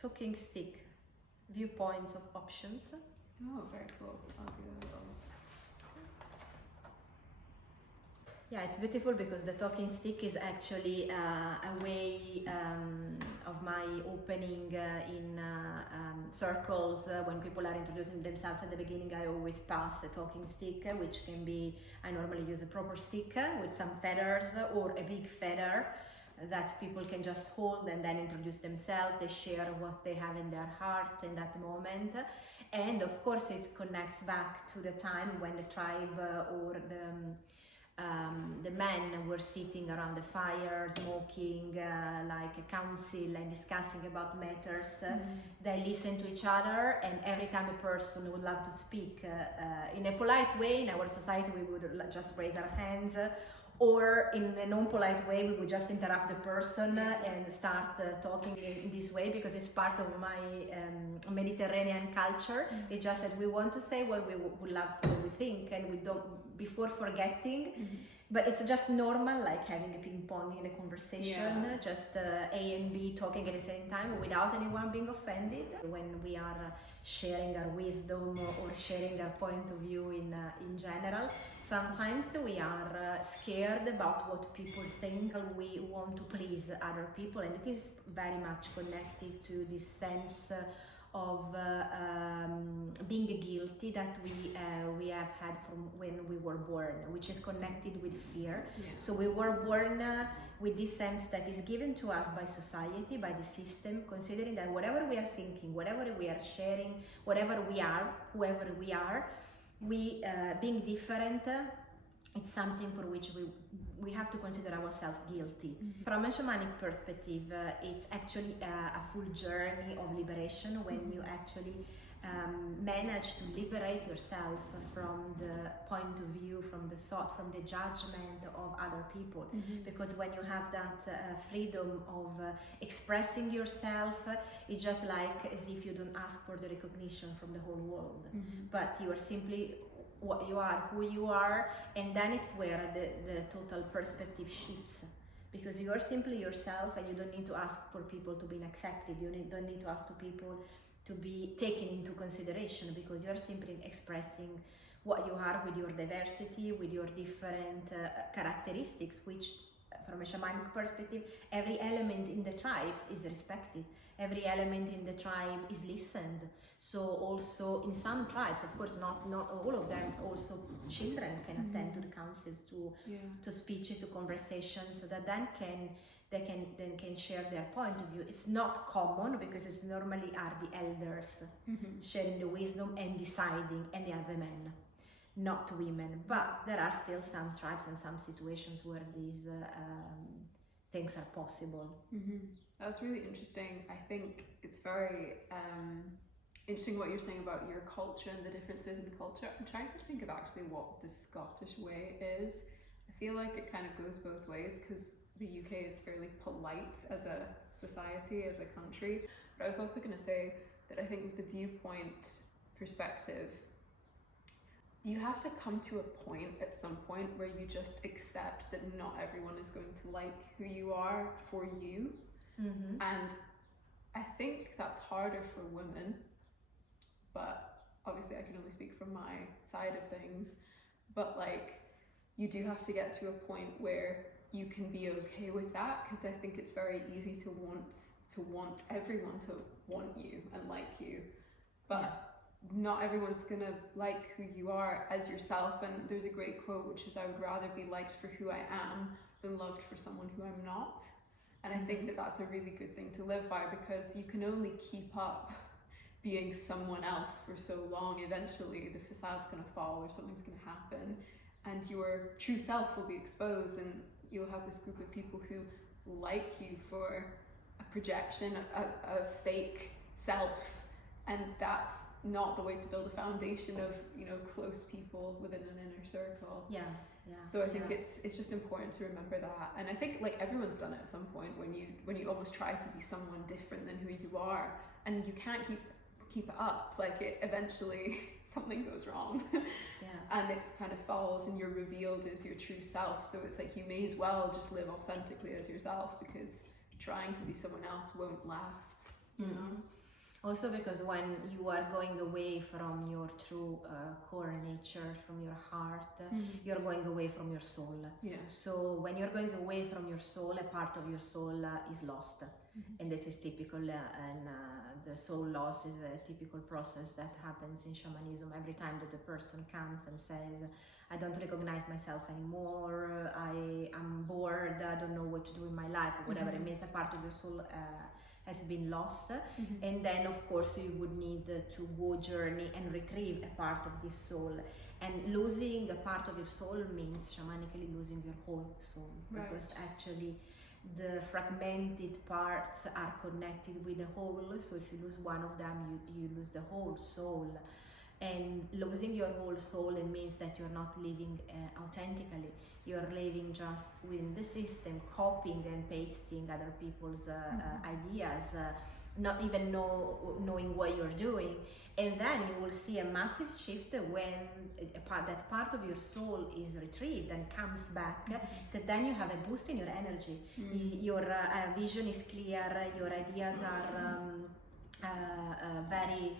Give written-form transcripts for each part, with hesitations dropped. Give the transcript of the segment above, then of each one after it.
talking stick, viewpoints of options. Oh, very cool. I'll do a little. Yeah, it's beautiful because the talking stick is actually a way of my opening in circles. When people are introducing themselves at the beginning, I always pass a talking stick, which can be, I normally use a proper stick with some feathers or a big feather that people can just hold and then introduce themselves. They share what they have in their heart in that moment. And of course it connects back to the time when the tribe or the men were sitting around the fire, smoking like a council and discussing about matters. They listen to each other, and every time a person would love to speak in a polite way, in our society we would just raise our hands, or in a non-polite way we would just interrupt the person and start talking in this way, because it's part of my Mediterranean culture. It's just that we want to say what we would love, what we think, and we don't, before forgetting. But it's just normal, like having a ping pong in a conversation, just A and B talking at the same time without anyone being offended. When we are sharing our wisdom or sharing our point of view in general, sometimes we are scared about what people think. We want to please other people, and it is very much connected to this sense of being guilty that we have had from when we were born, which is connected with fear. So we were born with this sense that is given to us by society, by the system, considering that whatever we are thinking, whatever we are sharing, whatever we are, whoever we are, we being different, it's something for which we have to consider ourselves guilty. From a shamanic perspective, it's actually a full journey of liberation when you actually manage to liberate yourself from the point of view, from the thought, from the judgment of other people. Because when you have that freedom of expressing yourself, it's just like as if you don't ask for the recognition from the whole world, but you are simply what you are, who you are, and then it's where the total perspective shifts, because you are simply yourself and you don't need to ask for people to be accepted. You don't need to ask to people to be taken into consideration, because you are simply expressing what you are with your diversity, with your different characteristics, which from a shamanic perspective, every element in the tribes is respected. Every element in the tribe is listened. So also in some tribes, of course not all of them, also children can attend to the councils, to speeches, to conversations, so that they can share their point of view. It's not common because it's normally are the elders sharing the wisdom and deciding, and the other men, not women. But there are still some tribes and some situations where these things are possible. That's really interesting. I think it's very interesting what you're saying about your culture and the differences in the culture. I'm trying to think of actually what the Scottish way is. I feel like it kind of goes both ways, because the UK is fairly polite as a society, as a country. But I was also going to say that I think with the viewpoint perspective, you have to come to a point at some point where you just accept that not everyone is going to like who you are for you. And I think that's harder for women, but obviously I can only speak from my side of things. But like, you do have to get to a point where you can be okay with that, because I think it's very easy to want everyone to want you and like you, but not everyone's gonna like who you are as yourself. And there's a great quote which is, I would rather be liked for who I am than loved for someone who I'm not. And I think that that's a really good thing to live by, because you can only keep up being someone else for so long. Eventually the facade's going to fall, or something's going to happen, and your true self will be exposed, and you'll have this group of people who like you for a projection, a fake self, and that's not the way to build a foundation of, you know, close people within an inner circle. So I think it's just important to remember that. And I think like everyone's done it at some point, when you almost try to be someone different than who you are, and you can't keep it up. Like it eventually something goes wrong, and it kind of falls, and you're revealed as your true self. So it's like you may as well just live authentically as yourself, because trying to be someone else won't last. you know. Also because when you are going away from your true core nature, from your heart, you're going away from your soul. So when you're going away from your soul, a part of your soul is lost. And this is typical, and the soul loss is a typical process that happens in shamanism. Every time that the person comes and says, I don't recognize myself anymore, I am bored, I don't know what to do in my life, or whatever, it means a part of your soul has been lost. And then of course you would need to go journey and retrieve a part of this soul. And losing a part of your soul means shamanically losing your whole soul, because actually the fragmented parts are connected with the whole. So if you lose one of them, you lose the whole soul. And losing your whole soul, it means that you're not living authentically. You're living just within the system, copying and pasting other people's ideas, not even knowing what you're doing. And then you will see a massive shift when that part of your soul is retrieved and comes back, that then you have a boost in your energy. Your vision is clear, your ideas are very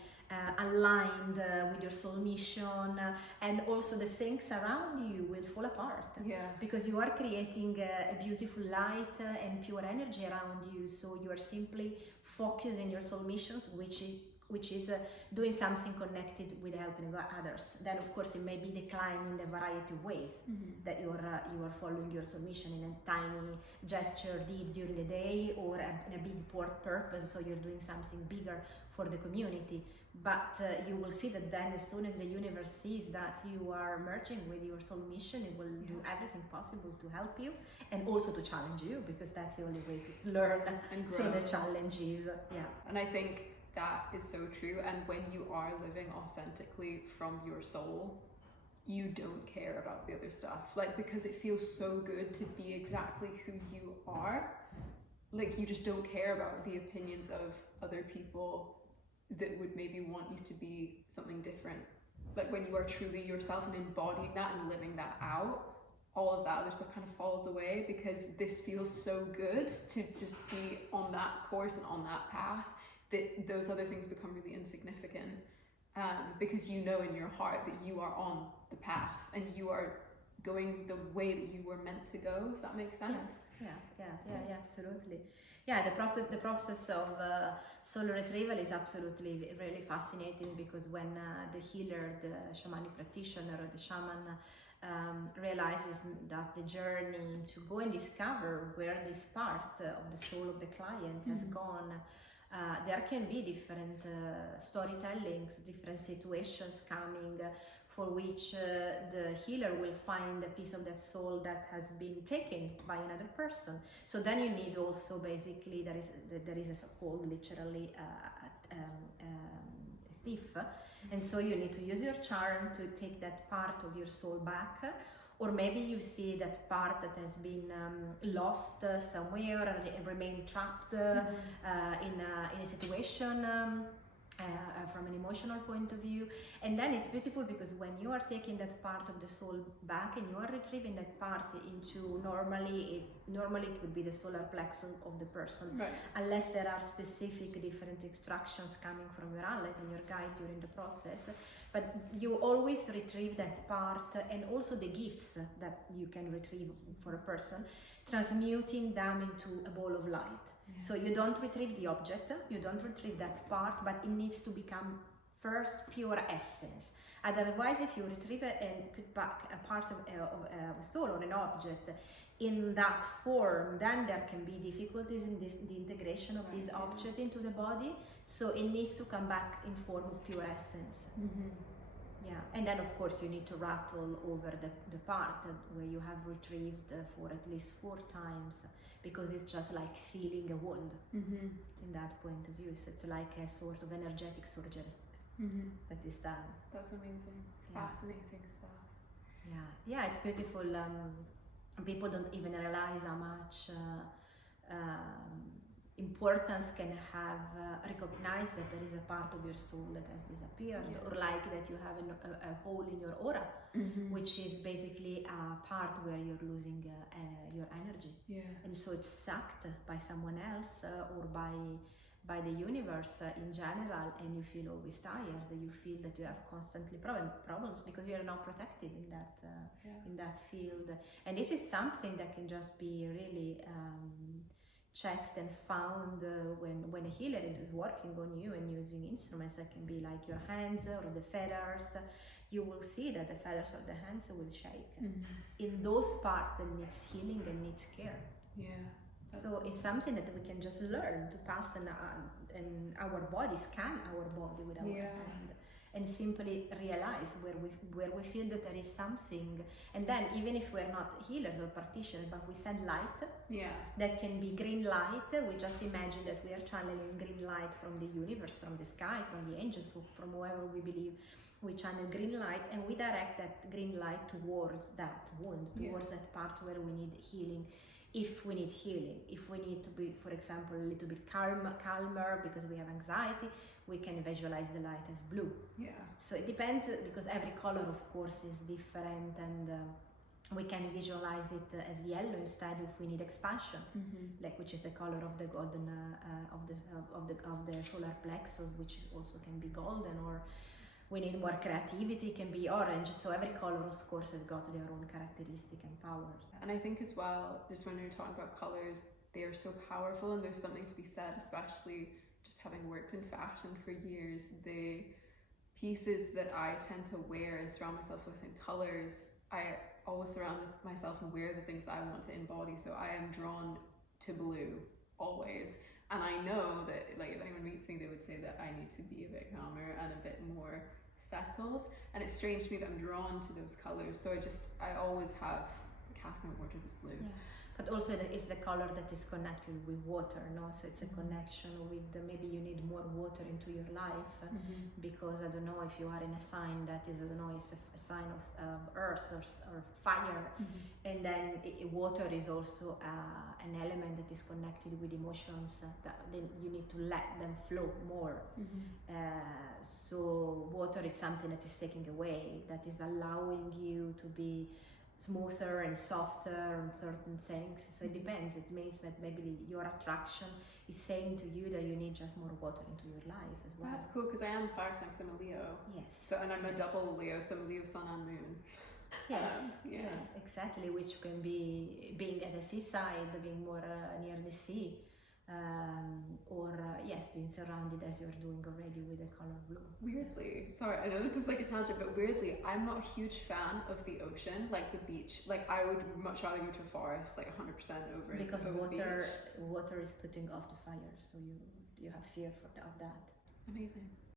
aligned with your soul mission, and also the things around you will fall apart, because you are creating a beautiful light and pure energy around you. So you are simply focusing your soul missions, which is doing something connected with helping others. Then of course it may be declined in a variety of ways, that you are following your soul mission in a tiny gesture deed during the day, or in a big purpose, so you're doing something bigger for the community. But you will see that then as soon as the universe sees that you are merging with your soul mission, it will do everything possible to help you and also to challenge you, because that's the only way to learn and grow through the challenges. And I think that is so true. And when you are living authentically from your soul, you don't care about the other stuff, like, because it feels so good to be exactly who you are. Like, you just don't care about the opinions of other people that would maybe want you to be something different. Like, when you are truly yourself and embodying that and living that out, all of that other stuff kind of falls away, because this feels so good to just be on that course and on that path, that those other things become really insignificant, because you know in your heart that you are on the path and you are going the way that you were meant to go, if that makes sense. Yeah, absolutely. Yeah, the process of soul retrieval is absolutely really fascinating, because when the healer, the shamanic practitioner, or the shaman realizes that the journey to go and discover where this part of the soul of the client has gone, there can be different storytellings, different situations coming, for which the healer will find a piece of that soul that has been taken by another person. So then you need also, basically, there is a so-called literally a thief, and so you need to use your charm to take that part of your soul back. Or maybe you see that part that has been lost somewhere and remain trapped in a situation from an emotional point of view. And then it's beautiful, because when you are taking that part of the soul back and you are retrieving that part into, normally it would be the solar plexus of the person, unless there are specific different instructions coming from your allies and your guide during the process. But you always retrieve that part, and also the gifts that you can retrieve for a person, transmuting them into a ball of light. So you don't retrieve the object, you don't retrieve that part, but it needs to become first pure essence. Otherwise, if you retrieve it and put back a part of a soul or an object in that form, then there can be difficulties in the integration of this object into the body. So it needs to come back in form of pure essence. And then of course you need to rattle over the part where you have retrieved for at least 4 times, because it's just like sealing a wound in that point of view. So it's like a sort of energetic surgery that is done. That's amazing. It's fascinating stuff. Yeah, it's beautiful. People don't even realize how much importance can have recognize that there is a part of your soul that has disappeared, or like that you have a hole in your aura, which is basically a part where you're losing your energy, and so it's sucked by someone else, or by by the universe in general, and you feel always tired, you feel that you have constantly problems because you are not protected in that field. And this is something that can just be really checked and found when a healer is working on you and using instruments that can be like your hands or the feathers. You will see that the feathers of the hands will shake in those parts that needs healing and needs care. So it's something that we can just learn to pass, and our body, scan our body with our hand, and simply realize where we feel that there is something. And then even if we're not healers or practitioners, but we send light, that can be green light. We just imagine that we are channeling green light from the universe, from the sky, from the angels, from whoever we believe. We channel green light, and we direct that green light towards that wound, towards that part where we need healing. If we need healing, if we need to be, for example, a little bit calmer because we have anxiety, we can visualize the light as blue. So it depends, because every color, of course, is different, and we can visualize it as yellow instead if we need expansion, like, which is the color of the golden of the solar plexus, which is also can be golden, or we need more creativity, can be orange. So every color, of course, has got their own characteristic and powers. And I think as well, just when you're talking about colors, they are so powerful, and there's something to be said, especially just having worked in fashion for years, the pieces that I tend to wear and surround myself with in colors, I always surround myself and wear the things that I want to embody. So I am drawn to blue always. And I know that, like, if anyone meets me, they would say that I need to be a bit calmer and a bit more settled. And it's strange to me that I'm drawn to those colors. So I always have, like, half my wardrobe is blue. But also it's the color that is connected with water, no? So it's a connection with maybe you need more water into your life, because I don't know if you are in a sign that is, I don't know, it's a sign of earth or fire, and then water is also an element that is connected with emotions, that then you need to let them flow more. So water is something that is taking away, that is allowing you to be smoother and softer on certain things. So it depends. It means that maybe your attraction is saying to you that you need just more water into your life as well. That's cool, because I am fire sign, because I'm a Leo. So, and I'm a double Leo, so I'm a Leo sun and moon. Yes, exactly. Which can be being at the seaside, being more near the sea, or being surrounded, as you're doing already, with the color blue. Weirdly, sorry, I know this is like a tangent, but weirdly, I'm not a huge fan of the ocean, like the beach. Like, I would much rather go to a forest, like 100% over it. Because water is putting off the fire, so you have fear of that. Amazing.